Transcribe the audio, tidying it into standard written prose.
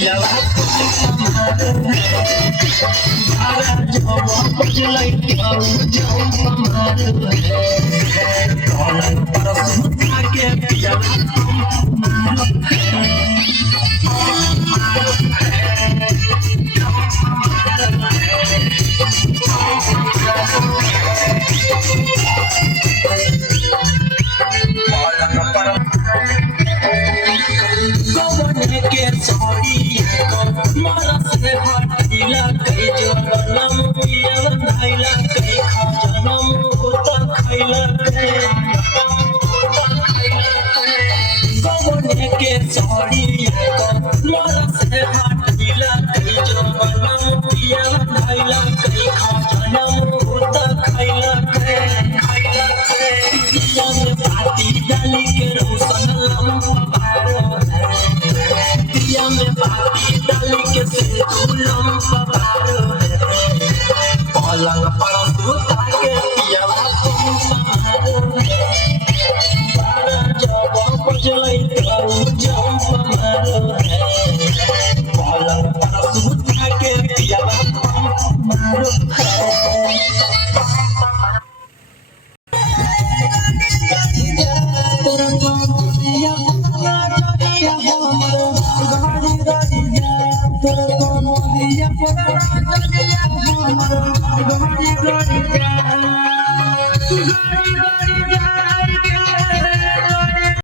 पियावा तुम्हारे धारा जब बुझलै कहू जब हमारे पलंग पर सुता के पियावा के छोड़ी मरस से हटिला कई जनम पिया धैला कई खजनम होता खैला कवने के छोड़ी मरस से हटिला कई जनम पिया धैला कई खजनम होता खैला पाती डाली के रोशन में बाती डाली के सिंदूरम पवारो पलंग पर सुता के पियावा तुम्हारो बारा जब बुझलै कहू जब हमारो पलंग पर सुता के पियावा तुम्हारो Por